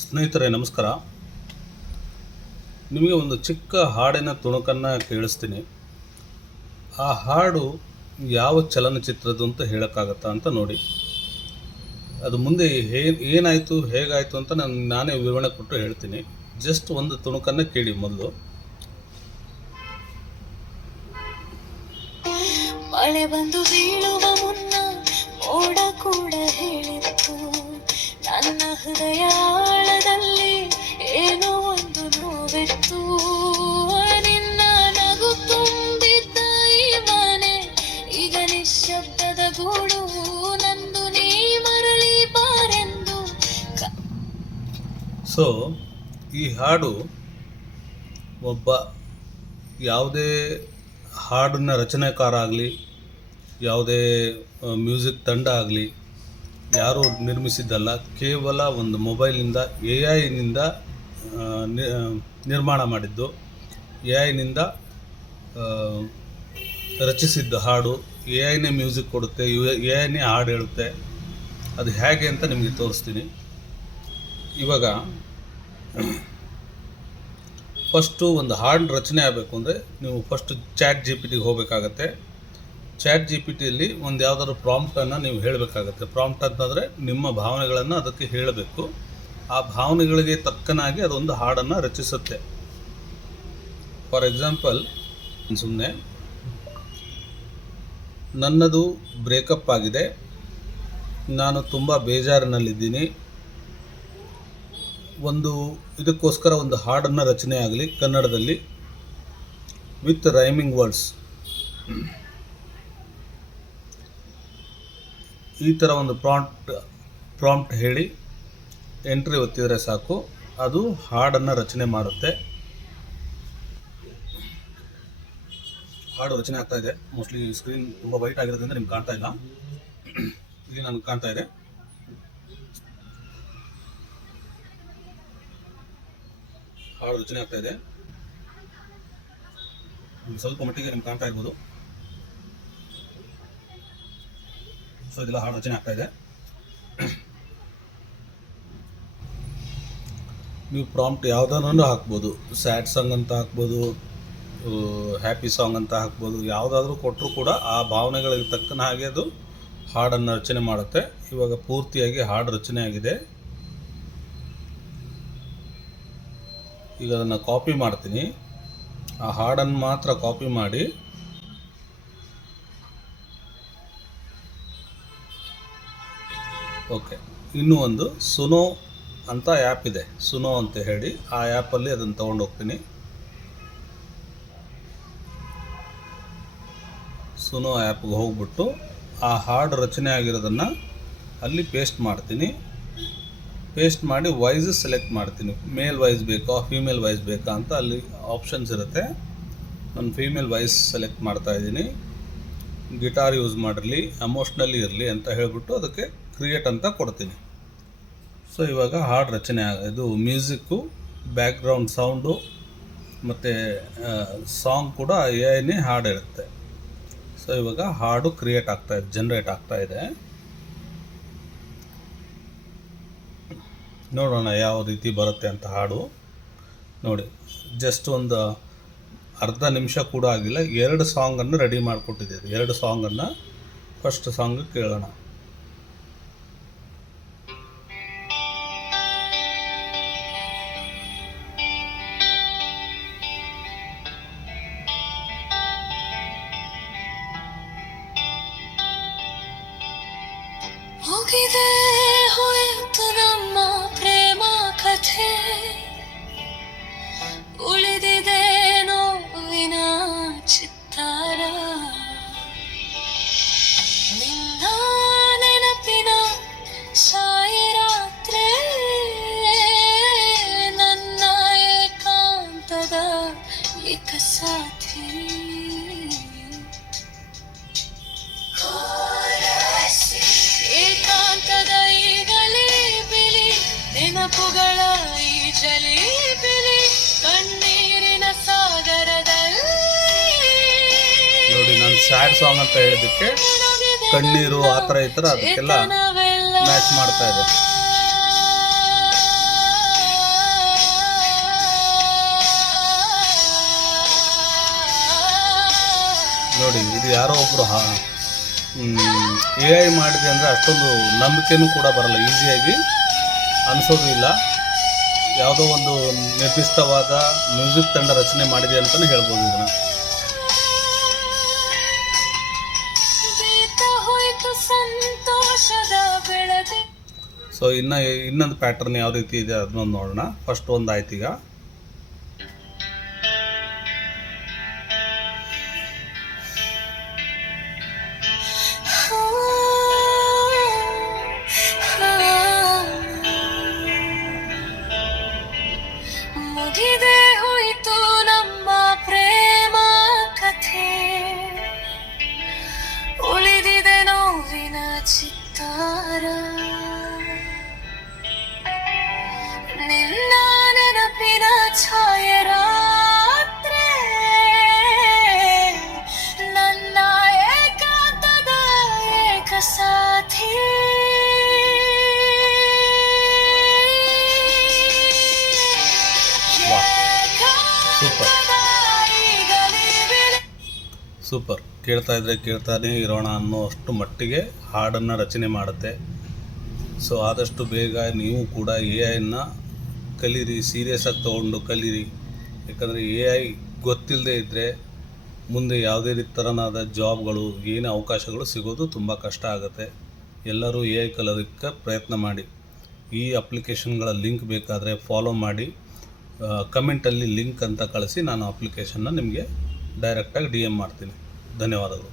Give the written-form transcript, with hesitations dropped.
ಸ್ನೇಹಿತರೆ ನಮಸ್ಕಾರ. ನಿಮಗೆ ಒಂದು ಚಿಕ್ಕ ಹಾಡಿನ ತುಣುಕನ್ನು ಕೇಳಿಸ್ತೀನಿ. ಆ ಹಾಡು ಯಾವ ಚಲನಚಿತ್ರದ್ದು ಅಂತ ಹೇಳೋಕ್ಕಾಗತ್ತಾ ಅಂತ ನೋಡಿ. ಅದು ಮುಂದೆ ಏನಾಯಿತು ಹೇಗಾಯಿತು ಅಂತ ನಾನೇ ವಿವರಣೆ ಕೊಟ್ಟು ಹೇಳ್ತೀನಿ. ಜಸ್ಟ್ ಒಂದು ತುಣುಕನ್ನು ಕೇಳಿ ಮೊದಲು. ಮಳೆ ಬಂದು ಬೀಳುವ ಮುನ್ನ ಮೋಡ ಕೂಡ ಹೇಳಿತ್ತು, ನನ್ನ ಹೃದಯ ಆಳದಲ್ಲಿ ಏನೋ ಒಂದು ನೋವಿತ್ತು. ನಿನ್ನ ನಗು ತುಂಬಿದ್ದ ಈ ಮನೆ ಈಗ ನಿಶ್ಶಬ್ದದ ಗೂಡು, ನಂದು ನೀ ಮರಳಿ ಬಾರೆಂದು. ಸೊ ಈ ಹಾಡು ಒಬ್ಬ ಯಾವುದೇ ಹಾಡನ್ನ ರಚನೆಕಾರ ಆಗಲಿ, ಯಾವುದೇ ಮ್ಯೂಸಿಕ್ ತಂಡ ಆಗಲಿ ಯಾರೂ ನಿರ್ಮಿಸಿದ್ದಲ್ಲ. ಕೇವಲ ಒಂದು ಮೊಬೈಲಿಂದ AI ನಿರ್ಮಾಣ ಮಾಡಿದ್ದು, AI ರಚಿಸಿದ್ದ ಹಾಡು. AI ಮ್ಯೂಸಿಕ್ ಕೊಡುತ್ತೆ, AI ಹಾಡು ಹೇಳುತ್ತೆ. ಅದು ಹೇಗೆ ಅಂತ ನಿಮಗೆ ತೋರಿಸ್ತೀನಿ. ಇವಾಗ ಫಸ್ಟು ಒಂದು ಹಾಡು ರಚನೆ ಆಗಬೇಕು ಅಂದರೆ ನೀವು ಫಸ್ಟು ChatGPT ಹೋಗಬೇಕಾಗತ್ತೆ. ChatGPTಯಲ್ಲಿ ಒಂದು ಯಾವುದಾದ್ರು ಪ್ರಾಂಪ್ಟನ್ನು ನೀವು ಹೇಳಬೇಕಾಗತ್ತೆ. ಪ್ರಾಂಪ್ಟ್ ಅಂತಂದರೆ ನಿಮ್ಮ ಭಾವನೆಗಳನ್ನು ಅದಕ್ಕೆ ಹೇಳಬೇಕು. ಆ ಭಾವನೆಗಳಿಗೆ ತಕ್ಕನಾಗಿ ಅದೊಂದು ಹಾಡನ್ನು ರಚಿಸುತ್ತೆ. ಫಾರ್ ಎಕ್ಸಾಂಪಲ್, ಸುಮ್ಮನೆ ನನ್ನದು ಬ್ರೇಕಪ್ ಆಗಿದೆ, ನಾನು ತುಂಬ ಬೇಜಾರಿನಲ್ಲಿದ್ದೀನಿ, ಇದಕ್ಕೋಸ್ಕರ ಒಂದು ಹಾಡನ್ನು ರಚನೆ ಆಗಲಿ ಕನ್ನಡದಲ್ಲಿ ವಿತ್ ರೈಮಿಂಗ್ ವರ್ಡ್ಸ್. ಈ ಥರ ಒಂದು ಪ್ರಾಂಪ್ಟ್ ಹೇಳಿ ಎಂಟ್ರಿ ಒತ್ತಿದರೆ ಸಾಕು, ಅದು ಹಾಡನ್ನು ರಚನೆ ಮಾಡುತ್ತೆ. ಹಾಡು ರಚನೆ ಆಗ್ತಾ ಇದೆ. ಮೋಸ್ಟ್ಲಿ ಸ್ಕ್ರೀನ್ ತುಂಬ ವೈಟ್ ಆಗಿರೋದ್ರಿಂದ ನಿಮ್ಗೆ ಕಾಣ್ತಾ ಇಲ್ಲ. ಇಲ್ಲಿ ನನಗೆ ಕಾಣ್ತಾ ಇದೆ. ಹಾಡು ರಚನೆ ಆಗ್ತಾ ಇದೆ. ಸ್ವಲ್ಪ ಮಟ್ಟಿಗೆ ನಿಮ್ಗೆ ಕಾಣ್ತಾ ಇರ್ಬೋದು. ಸೊ ಇದೆಲ್ಲ ಹಾಡು ರಚನೆ ಆಗ್ತಾ ಇದೆ. ನೀವು ಪ್ರಾಂಪ್ಟ್ ಯಾವುದಾದ್ರೂ ಹಾಕ್ಬೋದು. ಸ್ಯಾಡ್ ಸಾಂಗ್ ಅಂತ ಹಾಕ್ಬೋದು, ಹ್ಯಾಪಿ ಸಾಂಗ್ ಅಂತ ಹಾಕ್ಬೋದು. ಯಾವುದಾದ್ರೂ ಕೊಟ್ಟರೂ ಕೂಡ ಆ ಭಾವನೆಗಳಿಗೆ ತಕ್ಕನ ಹಾಗೆ ಅದು ಹಾಡನ್ನು ರಚನೆ ಮಾಡುತ್ತೆ. ಇವಾಗ ಪೂರ್ತಿಯಾಗಿ ಹಾಡು ರಚನೆ ಆಗಿದೆ. ಈಗ ಅದನ್ನು ಕಾಪಿ ಮಾಡ್ತೀನಿ. ಆ ಹಾಡನ್ನು ಮಾತ್ರ ಕಾಪಿ ಮಾಡಿ ಓಕೆ. ಇನ್ನೂ ಒಂದು ಸುನೋ ಅಂತ ಆ್ಯಪ್ ಇದೆ, ಸುನೋ ಅಂತ ಹೇಳಿ. ಆ ಆ್ಯಪಲ್ಲಿ ಅದನ್ನು ತೊಗೊಂಡು ಹೋಗ್ತೀನಿ. ಸುನೋ ಆ್ಯಪ್ಗೆ ಹೋಗ್ಬಿಟ್ಟು ಆ ಹಾಡು ರಚನೆ ಆಗಿರೋದನ್ನು ಅಲ್ಲಿ ಪೇಸ್ಟ್ ಮಾಡ್ತೀನಿ. ಪೇಸ್ಟ್ ಮಾಡಿ ವಾಯ್ಸ್ ಸೆಲೆಕ್ಟ್ ಮಾಡ್ತೀನಿ. ಮೇಲ್ ವಾಯ್ಸ್ ಬೇಕಾ ಫೀಮೇಲ್ ವಾಯ್ಸ್ ಬೇಕಾ ಅಂತ ಅಲ್ಲಿ ಆಪ್ಷನ್ಸ್ ಇರುತ್ತೆ. ನಾನು ಫೀಮೇಲ್ ವಾಯ್ಸ್ ಸೆಲೆಕ್ಟ್ ಮಾಡ್ತಾಯಿದ್ದೀನಿ. ಗಿಟಾರ್ ಯೂಸ್ ಮಾಡಿರಲಿ, ಎಮೋಷ್ನಲಿ ಇರಲಿ ಅಂತ ಹೇಳಿಬಿಟ್ಟು ಅದಕ್ಕೆ ಕ್ರಿಯೇಟ್ ಅಂತ ಕೊಡ್ತೀನಿ. ಸೊ ಇವಾಗ ಹಾಡು ರಚನೆ ಇದು ಮ್ಯೂಸಿಕ್ಕು, ಬ್ಯಾಕ್ಗ್ರೌಂಡ್ ಸೌಂಡು ಮತ್ತು ಸಾಂಗ್ ಕೂಡ AI ಹಾಡು ಹೇಳುತ್ತೆ. ಸೊ ಇವಾಗ ಹಾಡು ಕ್ರಿಯೇಟ್ ಆಗ್ತಾಯಿದೆ, ಜನ್ರೇಟ್ ಆಗ್ತಾಯಿದೆ. ನೋಡೋಣ ಯಾವ ರೀತಿ ಬರುತ್ತೆ ಅಂತ ಹಾಡು. ನೋಡಿ, ಜಸ್ಟ್ ಒಂದು ಅರ್ಧ ನಿಮಿಷ ಕೂಡ ಆಗಿಲ್ಲ, 2 ಸಾಂಗನ್ನು ರೆಡಿ ಮಾಡಿಕೊಟ್ಟಿದ್ದೀರಿ. 2 ಸಾಂಗನ್ನು ಫಸ್ಟ್ ಸಾಂಗ್ ಕೇಳೋಣ. ಹೋಗಿದೆ ಹೋಯಿತು ನಮ್ಮ ಪ್ರೇಮ ಕಥೆ, ಉಳಿದಿದೆ ನೋವಿನ ಚಿತ್ತಾರ. ನಿನ್ನ ನೆನಪಿನ ಸಾಯಿ ರಾತ್ರಿ, ನನ್ನ ಏಕಾಂತದ ಏಕಸಾಥಿ. ಏಕಾಂತದ ಈ ಗಲಿ ಬಿಲಿ, ನೆನಪುಗಳ ಈ ಜಲಿ ಬಿಲಿ, ಕಣ್ಣೀರಿನ ಸಾಗರದಲ್ಲಿ. ನೋಡಿ, ನಾನು ಸ್ಯಾಡ್ ಸಾಂಗ್ ಅಂತ ಹೇಳಿದ್ದಕ್ಕೆ ಕಣ್ಣೀರು ಈ ಥರ ಅದಕ್ಕೆಲ್ಲ ಮ್ಯಾಚ್ ಮಾಡ್ತಾ ಇದೆ. ಯಾರೋ ಒಬ್ಬರು AI ಮಾಡಿದೆ ಅಂದರೆ ಅಷ್ಟೊಂದು ನಂಬಿಕೆನೂ ಕೂಡ ಬರಲ್ಲ, ಈಸಿಯಾಗಿ ಅನಿಸೋದು ಇಲ್ಲ. ಯಾವುದೋ ಒಂದು ನಿರ್ದಿಷ್ಟವಾದ ಮ್ಯೂಸಿಕ್ ತಂಡ ರಚನೆ ಮಾಡಿದೆ ಅಂತಲೇ ಹೇಳ್ಬೋದು ಇದನ್ನು. ಗೀತ ಹೋಯ್ತು ಸಂತೋಷದ ಬೆಳದಿ. ಸೊ ಇನ್ನೊಂದು ಪ್ಯಾಟರ್ನ್ ಯಾವ ರೀತಿ ಇದೆ ಅದನ್ನೊಂದು ನೋಡೋಣ. ಫಸ್ಟ್ ಒಂದು ಆಯ್ತು ಈಗ. ಮುಗಿದೇ ಹೋಯ್ತು ನಮ್ಮ ಪ್ರೇಮ ಕಥೆ, ಉಳಿದಿದೆ ನೋವಿನ ಚಿತ್ತಾರ. ನಿನ್ನ ನೆನಪಿನ ಛಾಯೆ ರಾತ್ರಿ, ನನ್ನ ಏಕಾಂತದ ಏಕ ಸಾಥಿ. ಸೂಪರ್. ಕೇಳ್ತಾ ಇದ್ರೆ ಕೇಳ್ತಾನೆ ಇರೋಣ ಅನ್ನೋ ಅಷ್ಟು ಮಟ್ಟಿಗೆ ಹಾಡನ್ನು ರಚನೆ ಮಾಡುತ್ತೆ. ಸೊ ಆದಷ್ಟು ಬೇಗ ನೀವು ಕೂಡ AI ಕಲೀರಿ, ಸೀರಿಯಸ್ ಆಗಿ ತೊಗೊಂಡು ಕಲೀರಿ. ಯಾಕಂದರೆ AI ಗೊತ್ತಿಲ್ಲದೆ ಇದ್ದರೆ ಮುಂದೆ ಯಾವುದೇ ಥರನಾದ ಜಾಬ್ಗಳು ಏನೇ ಅವಕಾಶಗಳು ಸಿಗೋದು ತುಂಬ ಕಷ್ಟ ಆಗುತ್ತೆ. ಎಲ್ಲರೂ AI ಕಲಿಯೋದಕ್ಕೆ ಪ್ರಯತ್ನ ಮಾಡಿ. ಈ ಅಪ್ಲಿಕೇಶನ್ಗಳ ಲಿಂಕ್ ಬೇಕಾದರೆ ಫಾಲೋ ಮಾಡಿ, ಕಮೆಂಟಲ್ಲಿ ಲಿಂಕ್ ಅಂತ ಕಳಿಸಿ, ನಾನು ಅಪ್ಲಿಕೇಶನ್ನ ನಿಮಗೆ ಡೈರೆಕ್ಟಾಗಿ DM ಮಾಡ್ತೀನಿ. ಧನ್ಯವಾದಗಳು.